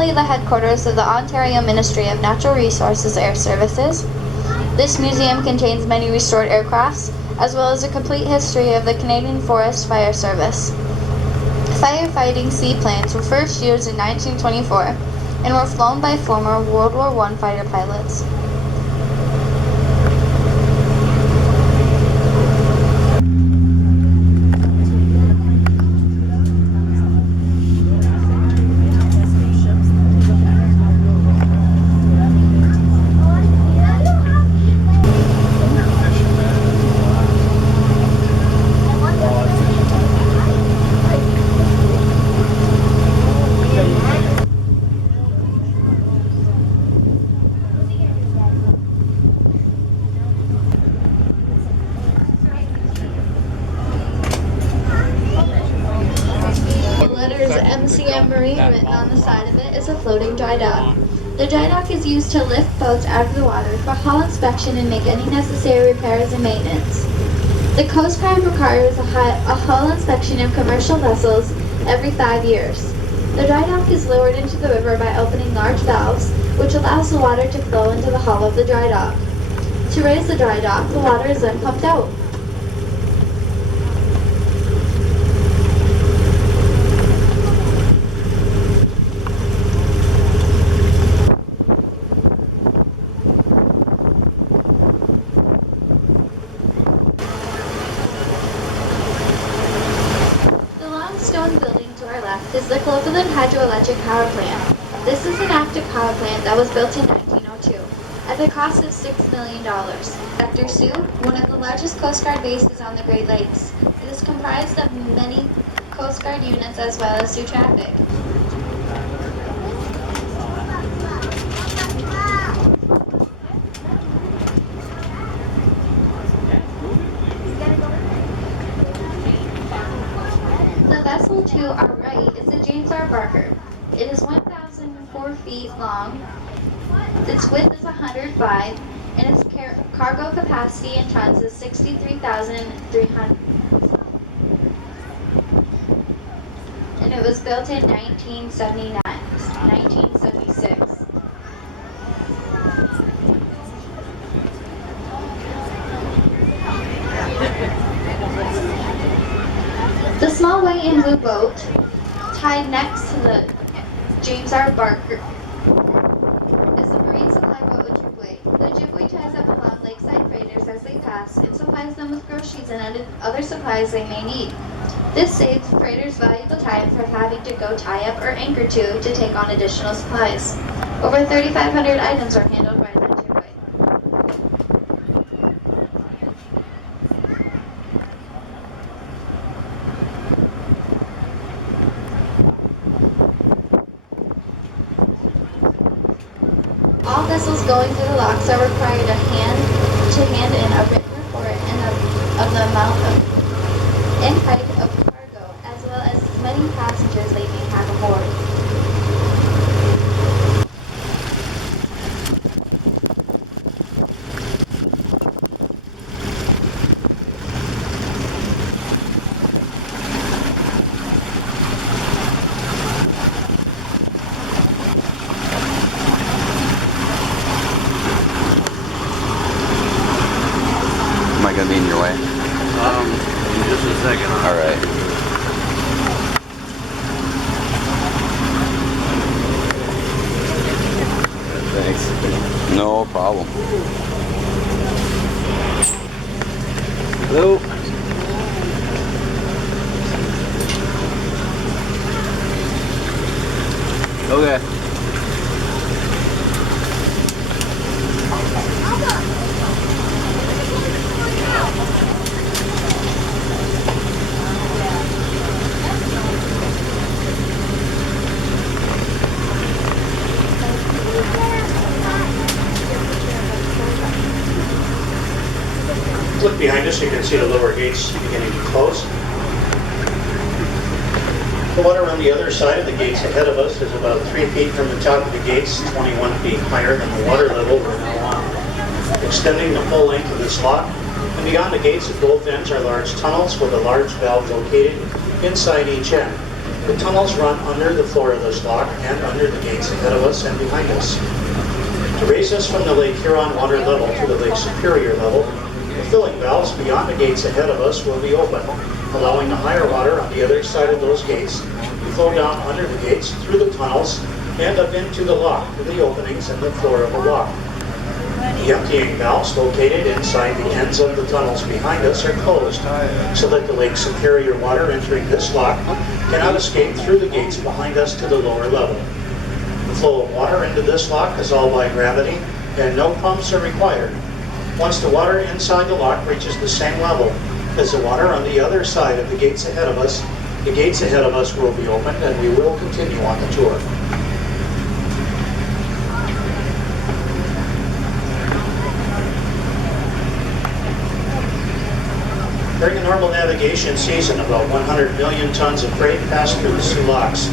formerly the headquarters of the Ontario Ministry of Natural Resources Air Services. This museum contains many restored aircrafts, as well as a complete history of the Canadian Forest Fire Service. Firefighting seaplanes were first used in 1924 and were flown by former World War I fighter pilots. MCM Marine written on the side of it is a floating dry dock. The dry dock is used to lift boats out of the water for hull inspection and make any necessary repairs and maintenance. The Coast Guard requires a hull inspection of commercial vessels every 5 years. The dry dock is lowered into the river by opening large valves, which allows the water to flow into the hull of the dry dock. To raise the dry dock, the water is then pumped out. Is the Clovelland Hydroelectric Power Plant. This is an active power plant that was built in 1902 at the cost of $6 million. Sector Soo, one of the largest Coast Guard bases on the Great Lakes. It is comprised of many Coast Guard units as well as Soo traffic. The vessel to our right is the James R. Barker. It is 1,004 feet long, its width is 105, and its cargo capacity in tons is 63,300. And it was built in 1976. The small white and blue boat tied next to the James R. Barker is the marine supply boat Ojibwe. The Ojibwe ties up along lakeside freighters as they pass and supplies them with groceries and other supplies they may need. This saves freighters valuable time from having to go tie up or anchor to take on additional supplies. Over 3,500 items are handled by the Ojibwe. All vessels going through the locks are required to hand in a written report of the amount and height of cargo, as well as many passengers they may have aboard. Am I going to be in your way? In just a second. All right. Thanks. No problem. Hello. Okay. Look behind us, you can see the lower gates beginning to close. The water on the other side of the gates ahead of us is about 3 feet from the top of the gates, 21 feet higher than the water level we're now on. Extending the full length of this lock, and beyond the gates at both ends are large tunnels with a large valve located inside each end. The tunnels run under the floor of this lock and under the gates ahead of us and behind us. To raise us from the Lake Huron water level to the Lake Superior level, the filling valves beyond the gates ahead of us will be open, allowing the higher water on the other side of those gates to flow down under the gates, through the tunnels, and up into the lock, to the openings in the floor of the lock. The emptying valves located inside the ends of the tunnels behind us are closed, so that the Lake Superior water entering this lock cannot escape through the gates behind us to the lower level. The flow of water into this lock is all by gravity, and no pumps are required. Once the water inside the lock reaches the same level as the water on the other side of the gates ahead of us, the gates ahead of us will be opened and we will continue on the tour. During a normal navigation season, about 100 million tons of freight pass through the Soo Locks.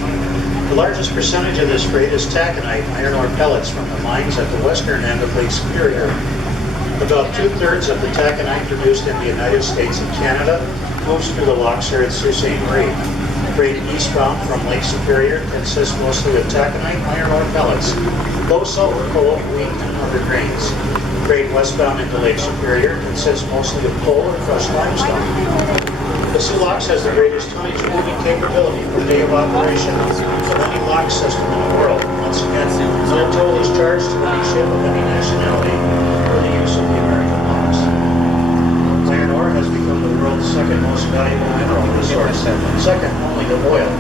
The largest percentage of this freight is taconite iron ore pellets from the mines at the western end of Lake Superior. About 2/3 of the taconite produced in the United States and Canada moves through the locks here at Sault Ste. Freight eastbound from Lake Superior consists mostly of taconite iron ore pellets, low sulfur coal, wheat, and other grains. Freight westbound into Lake Superior consists mostly of coal or crushed limestone. The Soo Locks has the greatest tonnage moving capability per day of operation of any lock system in the world. Once again, no toll is charged to any ship of any nationality for the use of the American locks. Iron ore has become the world's second most valuable mineral resource, second only to oil.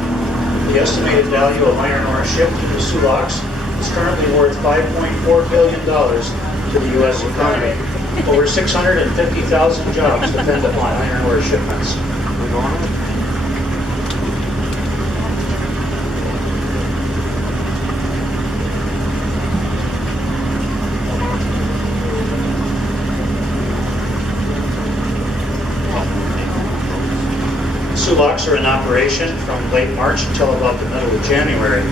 The estimated value of iron ore shipped to the Soo Locks is currently worth $5.4 billion to the U.S. economy. Over 650,000 jobs depend upon iron ore shipments. Soo Locks are in operation from late March until about the middle of January.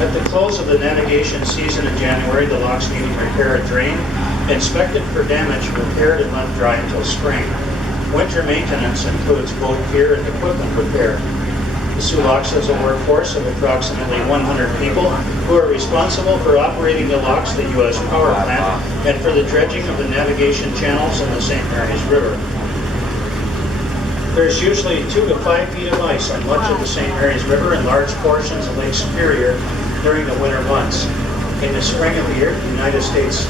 At the close of the navigation season in January, the locks needing repair and drain, inspected for damage, repaired and left dry until spring. Winter maintenance includes boat gear and equipment repair. The Soo Locks has a workforce of approximately 100 people who are responsible for operating the locks, the U.S. power plant, and for the dredging of the navigation channels in the St. Mary's River. There's usually 2 to 5 feet of ice on much of the St. Mary's River and large portions of Lake Superior during the winter months. In the spring of the year, the United States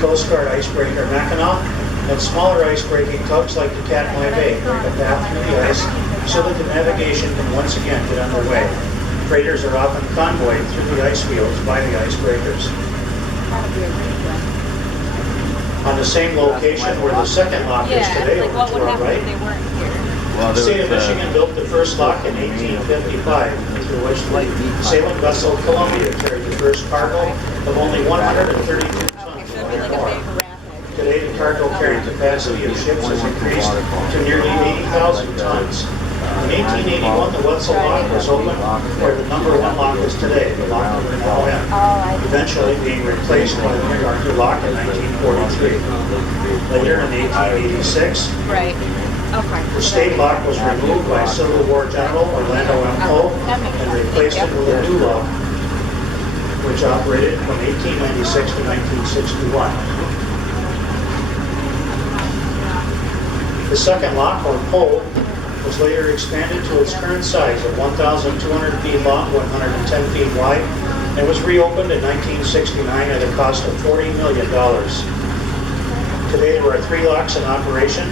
Coast Guard icebreaker Mackinac and smaller ice-breaking tugs like the Katmai Bay make a path through the ice so that the navigation can once again get underway. Freighters are often convoyed through the ice fields by the icebreakers. On the same location where the second lock is today, over to our right, the state of Michigan built the first lock in 1855, through which the sailing vessel Columbia carried the first cargo of only 132 tons of iron ore. Today, the cargo carrying capacity of ships has increased to nearly 80,000 tons. In 1881, the Wetzel lock was opened where the number 1 lock is today, the lock that we're now in, eventually being replaced by the MacArthur lock in 1943. Later, in 1886, the state lock was removed by Civil War General Orlando M. Poe and replaced it with a new lock, which operated from 1896 to 1961. The second lock, or pole, was later expanded to its current size of 1,200 feet long, 110 feet wide, and was reopened in 1969 at a cost of $40 million. Today there are 3 locks in operation,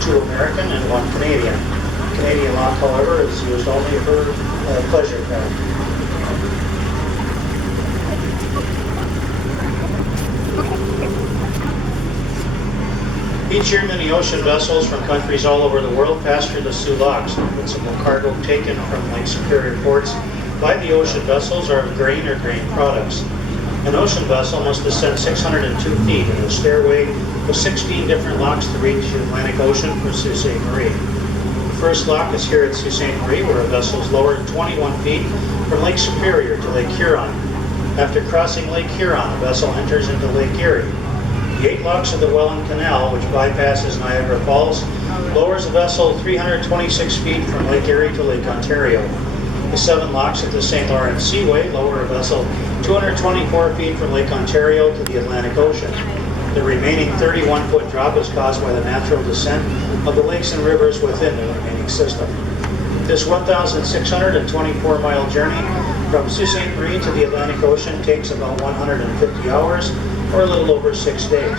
2 American and 1 Canadian. The Canadian lock, however, is used only for pleasure craft. Each year, many ocean vessels from countries all over the world pass through the Soo Locks. The principal cargo taken from Lake Superior ports by the ocean vessels are of grain or grain products. An ocean vessel must ascend 602 feet in a stairway with 16 different locks to reach the Atlantic Ocean for Sault Ste. Marie. The first lock is here at Sault Ste. Marie, where a vessel is lowered 21 feet from Lake Superior to Lake Huron. After crossing Lake Huron, a vessel enters into Lake Erie. The 8 locks of the Welland Canal, which bypasses Niagara Falls, lowers the vessel 326 feet from Lake Erie to Lake Ontario. The 7 locks at the St. Lawrence Seaway lower a vessel 224 feet from Lake Ontario to the Atlantic Ocean. The remaining 31-foot drop is caused by the natural descent of the lakes and rivers within the remaining system. This 1,624-mile journey from Sault Ste. Marie to the Atlantic Ocean takes about 150 hours, or a little over 6 days.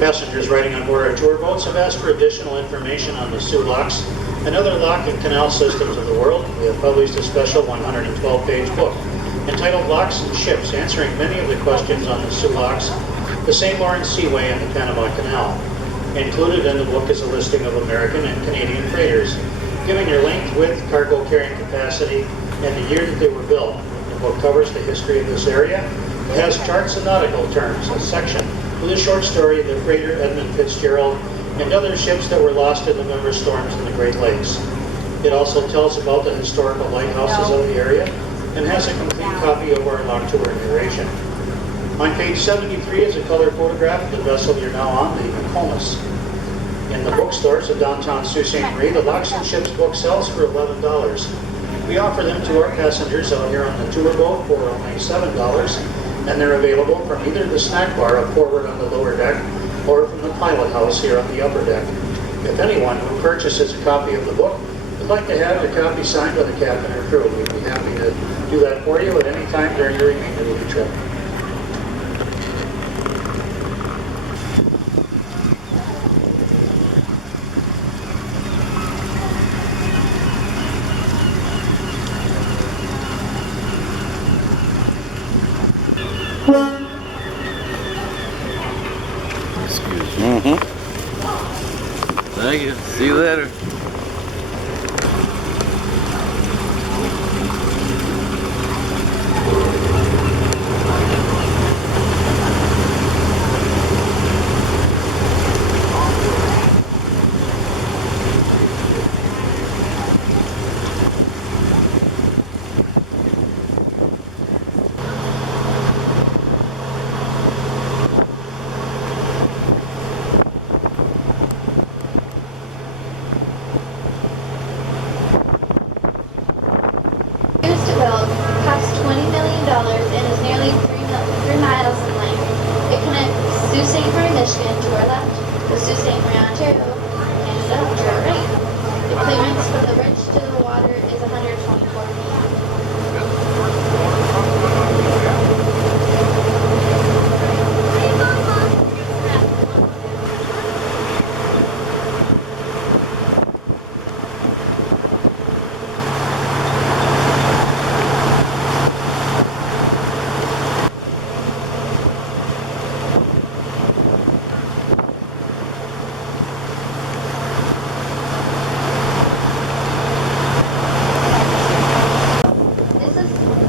Passengers riding on board our tour boats have asked for additional information on the Soo Locks and other lock and canal systems of the world. We have published a special 112-page book entitled Locks and Ships, answering many of the questions on the Soo Locks, the St. Lawrence Seaway, and the Panama Canal. Included in the book is a listing of American and Canadian freighters, giving their length, width, cargo carrying capacity, and the year that they were built. The book covers the history of this area. It has charts and nautical terms, a section with a short story of the freighter Edmund Fitzgerald and other ships that were lost in November storms in the Great Lakes. It also tells about the historical lighthouses of the area and has a complete copy of our lock tour narration. On page 73 is a color photograph of the vessel you're now on, the Nokomis. In the bookstores of downtown Sault Ste. Marie, the Locks and Ships book sells for $11. We offer them to our passengers out here on the tour boat for only $7, and they're available from either the snack bar up forward on the lower deck or from the pilot house here on the upper deck. If anyone who purchases a copy of the book would like to have the copy signed by the captain or crew, we'd be happy to do that for you at any time during the remainder of the trip. Excuse me. Mm-hmm. Thank you. See you later. Used to build, cost $20 million, and is nearly 3 miles in length. It connects Sault Ste. Marie, Michigan to our left, to Sault Ste. Marie, Ontario, Canada to our right. The clearance from the bridge to the water is 124 feet.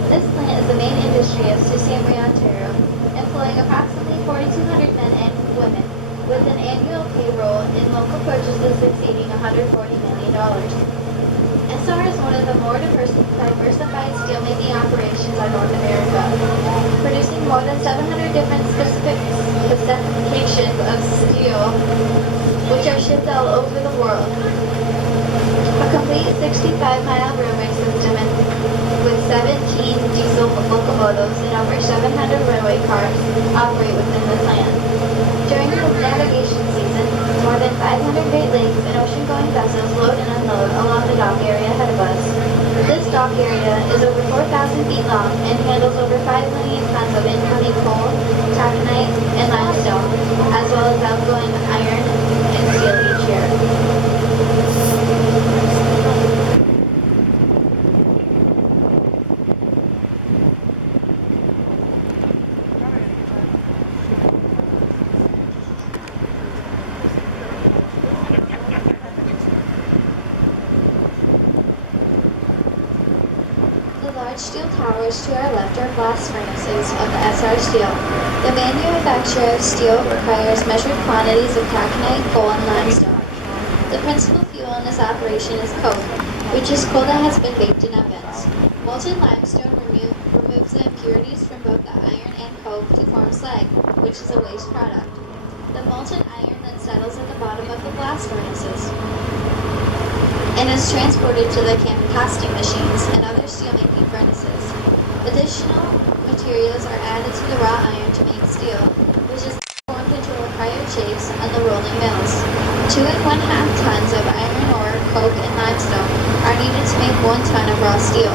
This plant is the main industry of Sault Ste. Marie, Ontario, employing approximately 4,200 men and women, with an annual payroll in local purchases exceeding $140 million. SR is one of the more diversified steelmaking operations in North America, producing more than 700 different specifications of steel, which are shipped all over the world. A complete 65-mile railway system with 17 diesel locomotives and over 700 railway cars operate within the plant. During the navigation season, more than 500 Great Lakes and ocean-going vessels load and unload along the dock area ahead of us. This dock area is over 4,000 feet long and handles over 5 million tons of incoming coal, taconite, and limestone, as well as outgoing iron and steel each year. The large steel towers to our left are blast furnaces of the SR steel. The manufacture of steel requires measured quantities of taconite, coal, and limestone. The principal fuel in this operation is coke, which is coal that has been baked in ovens. Molten limestone removes the impurities from both the iron and coke to form slag, which is a waste product. The molten iron then settles at the bottom of the blast furnaces and is transported to the casting machines and other steelmaking furnaces. Additional materials are added to the raw iron to make steel, which is formed into prior shapes on the rolling mills. 2 1/2 tons of iron ore, coke, and limestone are needed to make 1 ton of raw steel.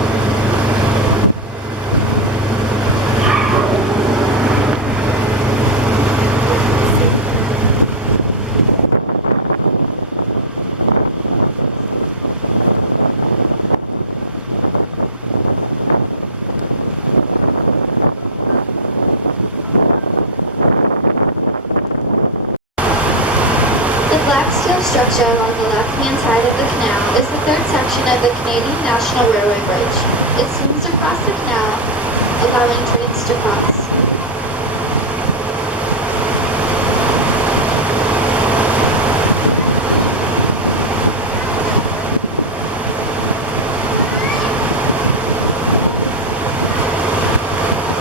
The black steel structure along the left-hand side of the canal is the third section of the Canadian National Railway Bridge. It swings across the canal, allowing trains to cross.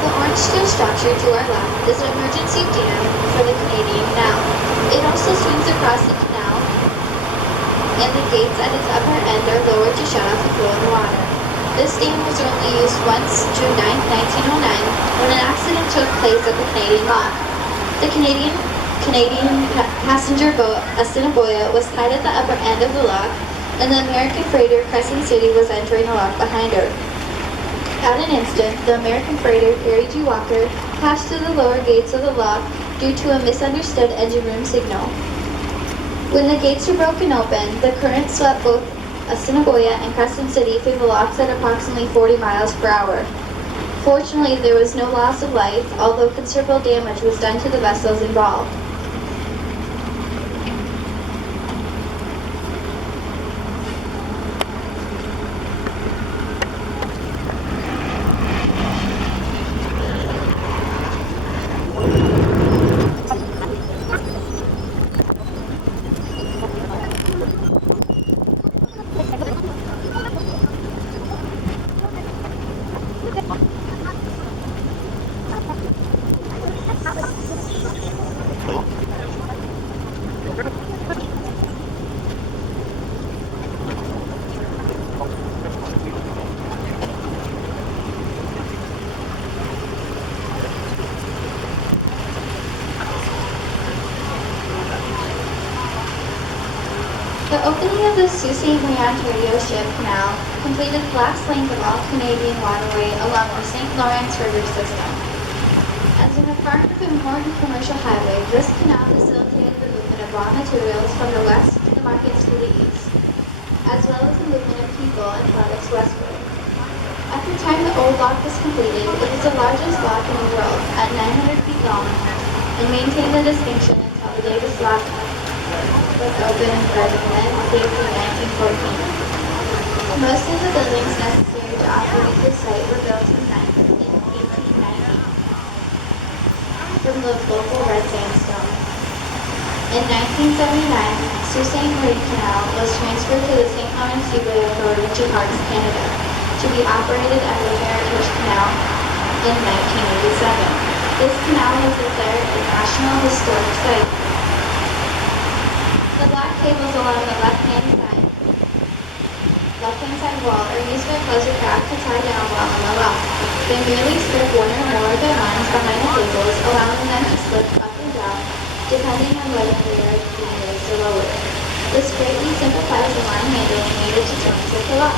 The orange steel structure to our left is an emergency dam for the Canadian Canal. It also swings across the canal, and the gates at its upper end are lowered to shut off the flow of the water. This dam was only used once, June 9, 1909, when an accident took place at the Canadian Lock. The Canadian passenger boat Assiniboia was tied at the upper end of the lock, and the American freighter Crescent City was entering the lock behind her. At an instant, the American freighter Harry G. Walker passed through the lower gates of the lock due to a misunderstood engine room signal. When the gates were broken open, the current swept both Assiniboia and Crescent City through the locks at approximately 40 miles per hour. Fortunately, there was no loss of life, although considerable damage was done to the vessels involved. The opening of the Sault Ste. Ontario Ship Canal completed the last length of all Canadian waterway along the St. Lawrence River system. As a part of an important commercial highway, this canal facilitated the movement of raw materials from the west to the markets to the east, as well as the movement of people and products westward. At the time the old lock was completed, it was the largest lock in the world at 900 feet long and maintained the distinction until the day this lock was opened by the landscape in 1914. Most of the buildings necessary to operate this site were built in 1890 from the local red sandstone. In 1979, Sault Ste. Marie Canal was transferred to the St. Lawrence Seaway Authority to Parks Canada to be operated as a heritage canal in 1987. This canal was declared a National Historic Site. The black cables along the left-hand side wall are used by pleasure craft to tie down while on the lock. They merely strip one or more of the lines behind the cables, allowing them to slip up and down, depending on whether they are being raised or lowered. This greatly simplifies the line handling needed to transit the lock.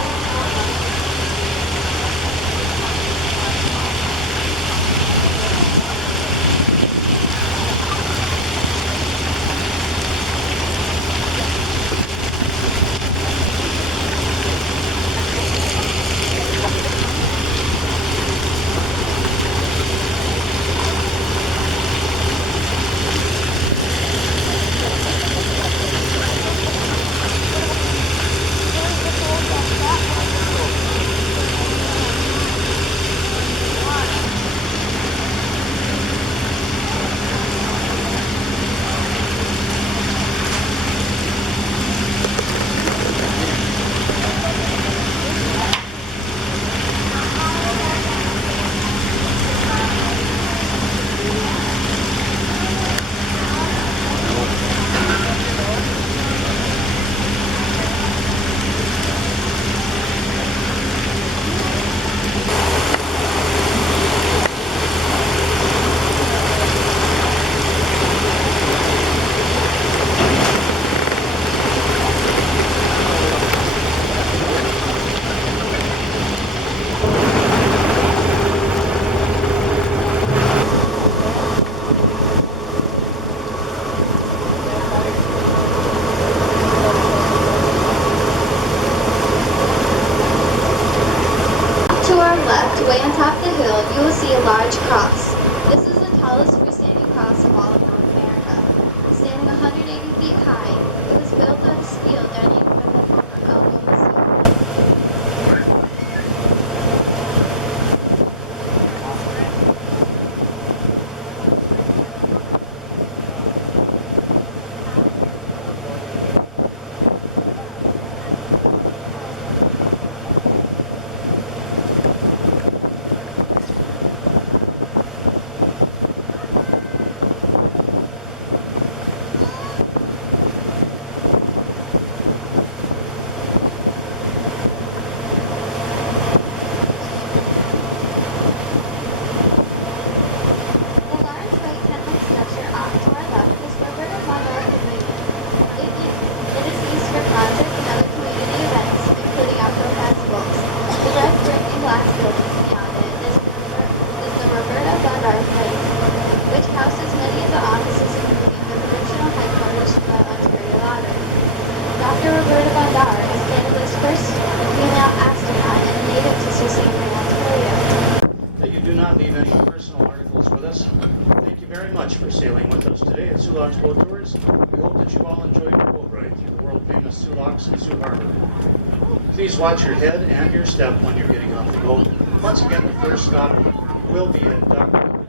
not leave any personal articles with us. Thank you very much for sailing with us today at Soo Locks Boat Tours. We hope that you all enjoyed your boat ride through the world-famous Soo Locks and Soo Harbor. Please watch your head and your step when you're getting off the boat. Once again, the first stop will be at Dock